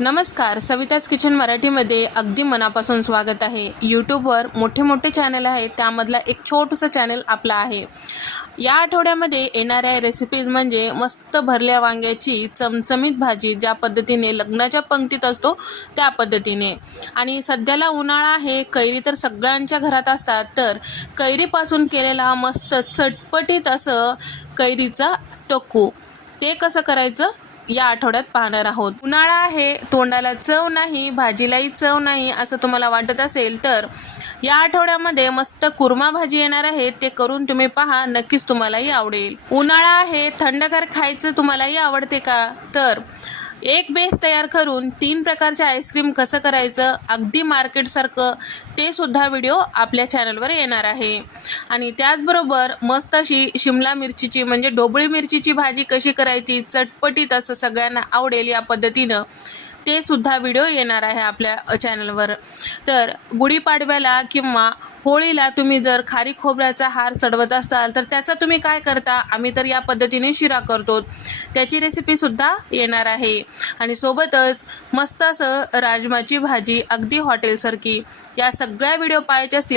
नमस्कार, सविताच किचन मराठीमध्ये अगदी मनापासून स्वागत आहे। यूट्यूबवर मोठे चॅनल आहेत, त्यामधला एक छोटंसं चॅनल आपला आहे। या आठवड्यामध्ये येणाऱ्या रेसिपीज म्हणजे मस्त भरल्या वांग्याची चमचमीत भाजी, ज्या पद्धतीने लग्नाच्या पंक्तीत असतो त्या पद्धतीने। आणि सध्याला उन्हाळा आहे, कैरी तर सगळ्यांच्या घरात असतात, तर कैरीपासून केलेला मस्त चटपटीत असं कैरीचा टोकू, ते कसं करायचं या आठवड्यात पाहणार आहोत। उन्हाळा आहे, तोंडाला चव नाही, भाजीलाही चव नाही असं तुम्हाला वाटत असेल तर या आठवड्यामध्ये मस्त कुर्मा भाजी येणार आहे, ते करून तुम्ही पहा, नक्कीच तुम्हालाही आवडेल। उन्हाळा आहे, थंडगार खायचं तुम्हालाही आवडते का? तर एक बेस तयार करून 3 प्रकारचे आईस्क्रीम कसं करायचं अगदी मार्केटसारखं, ते सुद्धा व्हिडिओ आपल्या चॅनलवर येणार आहे। आणि त्याचबरोबर मस्त अशी शिमला मिरचीची म्हणजे ढोबळी मिरचीची भाजी कशी करायची चटपटीत असं सगळ्यांना आवडेल या पद्धतीनं, ते सुद्धा व्हिडिओ येणार आहे आपल्या चॅनलवर। तर गुढीपाडव्याला किंवा होळीला तुम्ही जर खारी खोबऱ्याचा हार चढवत असाल तर त्याचा तुम्ही काय करता, आम्ही तर या पद्धतीने शिरा करतो, त्याची रेसिपी सुद्धा येणार आहे। आणि सोबतच मस्त असं राजमाची भाजी अगदी हॉटेलसारखी, या सगळ्या व्हिडिओ पाहायचे असतील